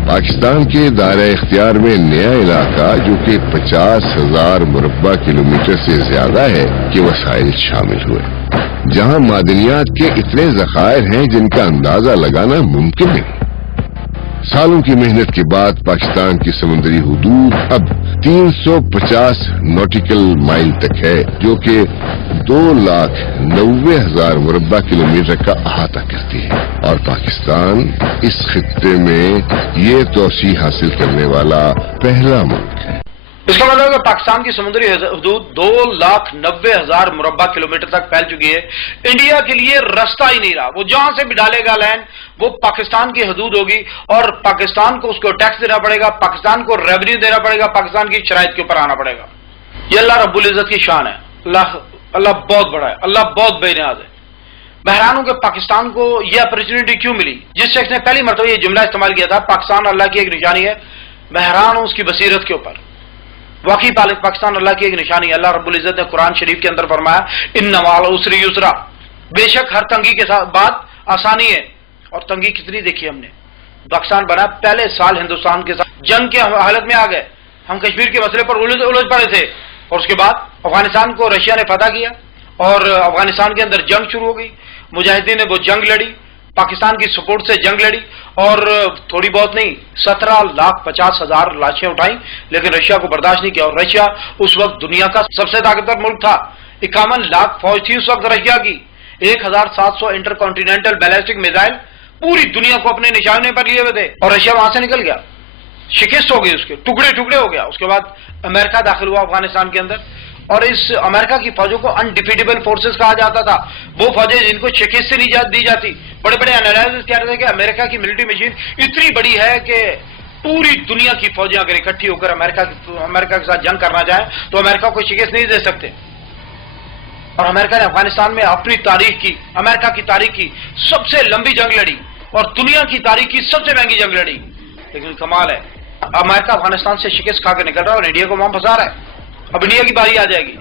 پاکستان کے دائرہ اختیار میں نیا علاقہ جو کہ 50,000 مربع کلومیٹر سے زیادہ ہے کے وسائل شامل ہوئے، جہاں معدنیات کے اتنے ذخائر ہیں جن کا اندازہ لگانا ممکن نہیں۔ سالوں کی محنت کے بعد پاکستان کی سمندری حدود اب 350 نوٹیکل مائل تک ہے، جو کہ 2,90,000 مربع کلومیٹر کا احاطہ کرتی ہے، اور پاکستان اس خطے میں یہ توسیع حاصل کرنے والا پہلا ملک ہے۔ اس کا مطلب ہے کہ پاکستان کی سمندری حدود 2,90,000 مربع کلومیٹر تک پھیل چکی ہے۔ انڈیا کے لیے راستہ ہی نہیں رہا، وہ جہاں سے بھی ڈالے گا لینڈ وہ پاکستان کی حدود ہوگی، اور پاکستان کو اس کو ٹیکس دینا پڑے گا، پاکستان کو ریونیو دینا پڑے گا، پاکستان کی شرائط کے اوپر آنا پڑے گا۔ یہ اللہ رب العزت کی شان ہے، اللہ بہت بڑا ہے، اللہ بہت بے نیاز ہے۔ بحرانوں کے پاکستان کو یہ اپرچونٹی کیوں ملی؟ جس شخص نے پہلی مرتبہ یہ جملہ استعمال کیا تھا، پاکستان اللہ کی ایک نشانی ہے، بحران اس کی بصیرت کے اوپر۔ واقعی پاکستان اللہ کی ایک نشانی ہے۔ اللہ رب العزت نے قرآن شریف کے اندر فرمایا ان مع العسر یسرا، بے شک ہر تنگی کے ساتھ بعد آسانی ہے۔ اور تنگی کتنی دیکھی ہم نے، پاکستان بنا پہلے سال ہندوستان کے ساتھ جنگ کے حالت میں آ گئے، ہم کشمیر کے مسئلے پر الجھ پڑے تھے، اور اس کے بعد افغانستان کو رشیا نے فتح کیا اور افغانستان کے اندر جنگ شروع ہو گئی، مجاہدین نے وہ جنگ لڑی، پاکستان کی سپورٹ سے جنگ لڑی، اور تھوڑی بہت نہیں 17,50,000 لاشیں اٹھائیں، لیکن رشیا کو برداشت نہیں کیا، اور رشیا اس وقت دنیا کا سب سے طاقتور ملک تھا، 51 لاکھ فوج تھی اس وقت رشیا کی، 1,700 انٹر کانٹیننٹل بیلسٹک میزائل پوری دنیا کو اپنے نشانے پر لیے ہوئے تھے، اور رشیا وہاں سے نکل گیا، شکست ہو گئی، اس کے ٹکڑے ٹکڑے ہو گیا۔ اس کے بعد امریکہ داخل ہوا افغانستان کے اندر، اور اس امریکہ کی فوجوں کو انڈیفیٹیبل فورسز کہا جاتا تھا، وہ فوجیں جن کو شکست سے نہیں دی جاتی۔ بڑے بڑے انالائزرز کہہ رہے تھے کہ امریکہ کی ملٹری مشین اتنی بڑی ہے کہ پوری دنیا کی فوجیں اگر اکٹھی ہو کر امریکہ کے ساتھ جنگ کرنا چاہیں تو امریکہ کو شکست نہیں دے سکتے۔ اور امریکہ نے افغانستان میں اپنی تاریخ کی، امریکہ کی تاریخ کی سب سے لمبی جنگ لڑی، اور دنیا کی تاریخ کی سب سے مہنگی جنگ لڑی۔ لیکن کمال ہے، امریکہ افغانستان سے شکست کھا کے نکل رہا ہے اور انڈیا کو وہاں پھنسا رہا ہے۔ اب انڈیا کی باری آ جائے گی،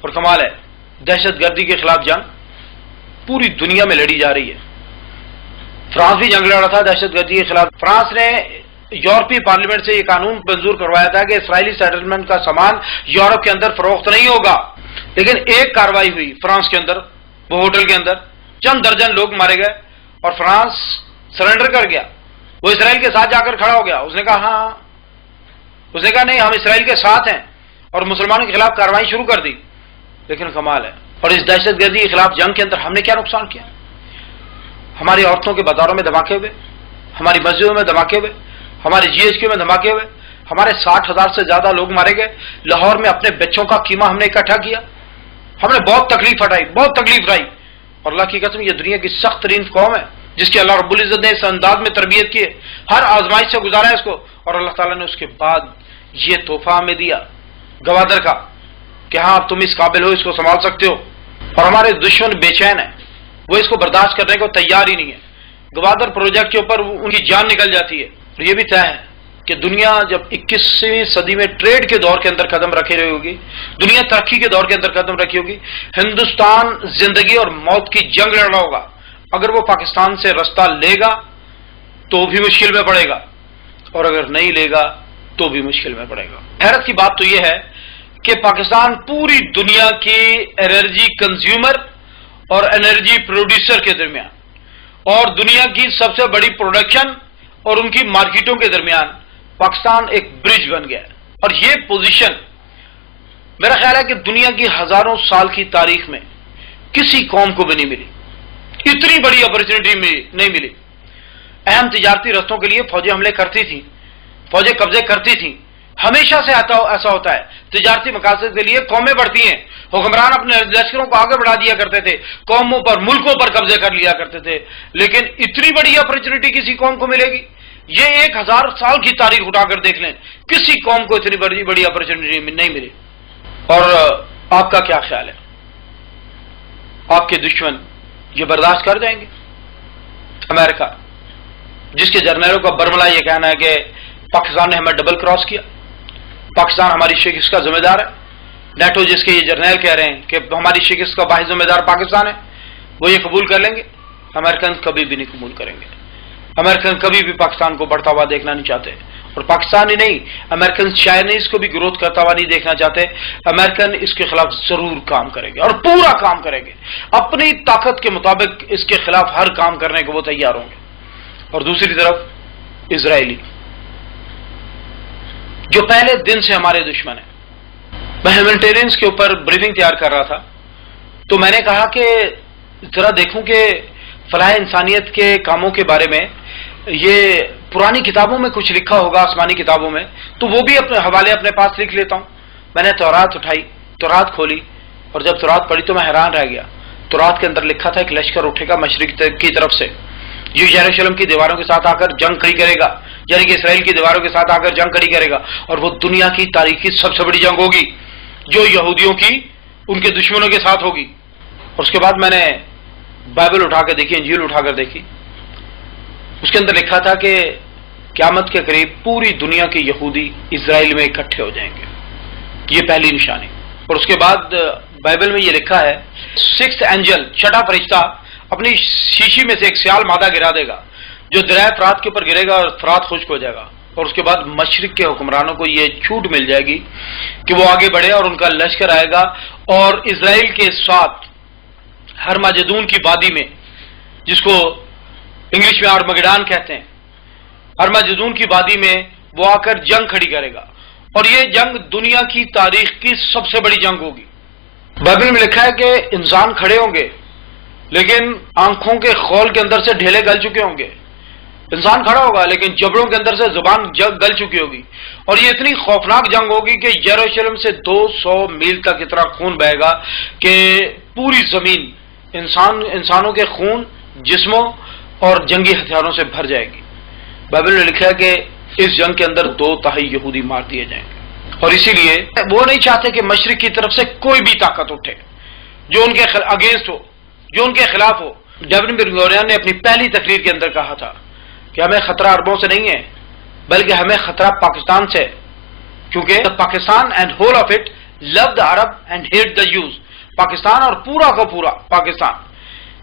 اور کمال ہے، دہشت گردی کے خلاف جنگ پوری دنیا میں لڑی جا رہی ہے۔ فرانس بھی جنگ لڑ رہا تھا دہشت گردی کے خلاف۔ فرانس نے یورپی پارلیمنٹ سے یہ قانون منظور کروایا تھا کہ اسرائیلی سیٹلمنٹ کا سامان یورپ کے اندر فروخت نہیں ہوگا، لیکن ایک کاروائی ہوئی فرانس کے اندر، وہ ہوٹل کے اندر چند درجن لوگ مارے گئے، اور فرانس سرنڈر کر گیا، وہ اسرائیل کے ساتھ جا کر کھڑا ہو گیا، اس نے کہا ہاں اس نے کہا نہیں ہم اسرائیل کے ساتھ ہیں اور مسلمانوں کے خلاف کارروائی شروع کر دی. لیکن کمال ہے، اور اس دہشت گردی کے خلاف جنگ کے اندر ہم نے کیا نقصان کیا؟ ہماری عورتوں کے بازاروں میں دھماکے ہوئے، ہماری مسجدوں میں دھماکے ہوئے، ہمارے جی ایچ کیو میں دھماکے ہوئے، ہمارے 60,000 سے زیادہ لوگ مارے گئے. لاہور میں اپنے بچوں کا قیمہ ہم نے اکٹھا کیا، ہم نے بہت تکلیف اٹھائی، بہت تکلیف اٹھائی. اور اللہ کی قسم یہ دنیا کی سخت ترین قوم ہے جس کی اللہ رب العزت نے اس انداز میں تربیت کی ہے، ہر آزمائش سے گزارا ہے اس کو، اور اللہ تعالیٰ نے اس کے بعد یہ تحفہ ہمیں دیا گوادر کا کہ ہاں اب تم اس قابل ہو، اس کو سنبھال سکتے ہو. اور ہمارے دشمن بے چین ہیں، وہ اس کو برداشت کرنے کو تیار ہی نہیں ہے. گوادر پروجیکٹ کے اوپر ان کی جان نکل جاتی ہے. اور یہ بھی طے ہے کہ دنیا جب 21ویں صدی میں ٹریڈ کے دور کے اندر قدم رکھے رہی ہوگی، دنیا ترقی کے دور کے اندر قدم رکھی ہوگی، ہندوستان زندگی اور موت کی جنگ لڑ رہا ہوگا. اگر وہ پاکستان سے رستہ لے گا تو بھی مشکل میں پڑے گا، اور اگر نہیں لے گا تو بھی مشکل میں پڑے گا. حیرت کی بات تو یہ ہے کہ پاکستان پوری دنیا کی انرجی کنزیومر اور انرجی پروڈیوسر کے درمیان اور دنیا کی سب سے بڑی پروڈکشن اور ان کی مارکیٹوں کے درمیان پاکستان ایک برج بن گیا ہے. اور یہ پوزیشن میرا خیال ہے کہ دنیا کی ہزاروں سال کی تاریخ میں کسی قوم کو بھی نہیں ملی، اتنی بڑی اپرچونٹی نہیں ملی. اہم تجارتی رستوں کے لیے فوجیں حملے کرتی تھیں، فوجیں قبضے کرتی تھیں، ہمیشہ سے ایسا ہوتا ہے. تجارتی مقاصد کے لیے قومیں بڑھتی ہیں، حکمران اپنے لشکروں کو آگے بڑھا دیا کرتے تھے، قوموں پر ملکوں پر قبضے کر لیا کرتے تھے. لیکن اتنی بڑی اپرچونٹی کسی قوم کو ملے گی؟ یہ 1000 سال کی تاریخ اٹھا کر دیکھ لیں، کسی قوم کو اتنی بڑی اپرچونٹی نہیں ملی. اور آپ کا کیا خیال ہے؟ آپ کے دشمن یہ برداشت کر جائیں گے؟ امریکہ جس کے جرنیلوں کا برملا یہ کہنا ہے کہ پاکستان نے ہمیں ڈبل کراس کیا، پاکستان ہماری شکست کا ذمہ دار ہے، نیٹو جس کے یہ جرنیل کہہ رہے ہیں کہ ہماری شکست کا واحد ذمہ دار پاکستان ہے، وہ یہ قبول کر لیں گے؟ امریکن کبھی بھی نہیں قبول کریں گے. امریکن کبھی بھی پاکستان کو بڑھتا ہوا دیکھنا نہیں چاہتے، اور پاکستان ہی نہیں، امریکن چائنیز کو بھی گروتھ کرتا ہوا نہیں دیکھنا چاہتے. امریکن اس کے خلاف ضرور کام کریں گے اور پورا کام کریں گے، اپنی طاقت کے مطابق اس کے خلاف ہر کام کرنے کو وہ تیار ہوں گے. اور دوسری طرف اسرائیلی جو پہلے دن سے ہمارے دشمن ہیں. میں ہیومینٹیرینز کے اوپر بریفنگ تیار کر رہا تھا تو میں نے کہا کہ ذرا دیکھوں کہ فلاح انسانیت کے کاموں کے بارے میں یہ پرانی کتابوں میں کچھ لکھا ہوگا، آسمانی کتابوں میں، تو وہ بھی اپنے حوالے اپنے پاس لکھ لیتا ہوں. میں نے تورات اٹھائی، تورات کھولی، اور جب تورات پڑھی تو میں حیران رہ گیا. تورات کے اندر لکھا تھا ایک لشکر اٹھے گا مشرق کی طرف سے، یہ یروشلم کی دیواروں کے ساتھ آ کر جنگ کھڑی کرے گا، یعنی کہ اسرائیل کی دیواروں کے ساتھ آ کر جنگ کھڑی کرے گا، اور وہ دنیا کی تاریخ کی سب سے بڑی جنگ ہوگی جو یہودیوں کی ان کے دشمنوں کے ساتھ ہوگی. اور اس کے بعد میں نے بائبل اٹھا کے دیکھی، انجیل اٹھا کر دیکھی، اس کے اندر لکھا تھا کہ قیامت کے قریب پوری دنیا کے یہودی اسرائیل میں اکٹھے ہو جائیں گے، یہ پہلی نشانی. اور اس کے بعد بائبل میں یہ لکھا ہے 6th اینجل، چھٹا فرشتہ اپنی شیشی میں سے ایک سیال مادہ گرا دے گا جو دریائے فرات کے اوپر گرے گا اور فرات خشک ہو جائے گا. اور اس کے بعد مشرق کے حکمرانوں کو یہ چھوٹ مل جائے گی کہ وہ آگے بڑھے اور ان کا لشکر آئے گا اور اسرائیل کے ساتھ ہرمجدون کی وادی میں، جس کو انگلش میں آرمگڈان کہتے ہیں، ہرمجدون کی وادی میں وہ آ کر جنگ کھڑی کرے گا، اور یہ جنگ دنیا کی تاریخ کی سب سے بڑی جنگ ہوگی. بائبل میں لکھا ہے کہ انسان کھڑے ہوں گے لیکن آنکھوں کے خول کے اندر سے ڈھیلے گل چکے ہوں گے. انسان کھڑا ہوگا لیکن جبڑوں کے اندر سے زبان گل چکی ہوگی، اور یہ اتنی خوفناک جنگ ہوگی کہ یروشلم سے 200 میل تک اتنا خون بہے گا کہ پوری زمین انسانوں کے خون، جسموں اور جنگی ہتھیاروں سے بھر جائے گی. بائبل نے لکھا ہے کہ اس جنگ کے اندر 2/3 یہودی مار دیے جائیں گے. اور اسی لیے وہ نہیں چاہتے کہ مشرق کی طرف سے کوئی بھی طاقت اٹھے جو ان کے اگینسٹ ہو، جو ان کے خلاف ہو. ڈیوڈ بن گورین نے اپنی پہلی تقریر کے اندر کہا تھا کہ ہمیں خطرہ عربوں سے نہیں ہے بلکہ ہمیں خطرہ پاکستان سے، کیونکہ Pakistan and whole of it love the Arab and hate the Jews. Pakistan اور پورا کا پورا پاکستان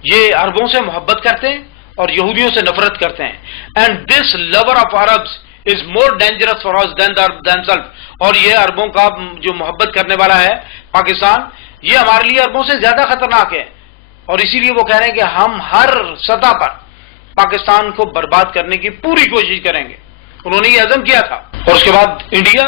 یہ عربوں سے محبت کرتے ہیں اور یہودیوں سے نفرت کرتے ہیں. And this love of Arabs is more dangerous for us than self. اور یہ عربوں کا جو محبت کرنے والا ہے پاکستان، یہ ہمارے لیے عربوں سے زیادہ خطرناک ہے. اور اسی لیے وہ کہہ رہے ہیں کہ ہم ہر سطح پر پاکستان کو برباد کرنے کی پوری کوشش کریں گے. انہوں نے یہ عزم کیا تھا. اور اس کے بعد انڈیا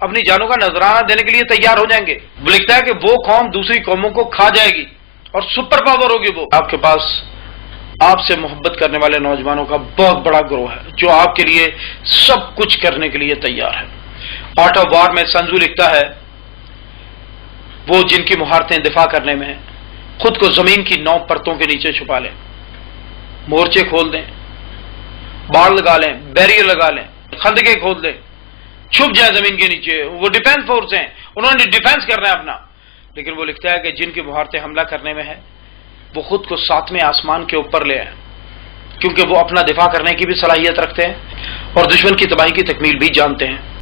اپنی جانوں کا نذرانہ دینے کے لیے تیار ہو جائیں گے. وہ لکھتا ہے کہ وہ قوم دوسری قوموں کو کھا جائے گی اور سپر پاور ہوگی. وہ آپ کے پاس آپ سے محبت کرنے والے نوجوانوں کا بہت بڑا گروہ ہے جو آپ کے لیے سب کچھ کرنے کے لیے تیار ہے. آرٹ آف وار میں سنزو لکھتا ہے وہ جن کی مہارتیں دفاع کرنے میں ہیں خود کو زمین کی 9 پرتوں کے نیچے چھپا لیں, مورچے کھول دیں, باڑ لگا لیں, بیریئر لگا لیں, خندقیں کھول دیں, چھپ جائیں زمین کے نیچے. وہ ڈیفینس فورس ہیں, انہوں نے ڈیفینس کرنا ہے اپنا. لیکن وہ لکھتا ہے کہ جن کی مہارتیں حملہ کرنے میں ہیں وہ خود کو 7ویں آسمان کے اوپر لے آئیں کیونکہ وہ اپنا دفاع کرنے کی بھی صلاحیت رکھتے ہیں اور دشمن کی تباہی کی تکمیل بھی جانتے ہیں.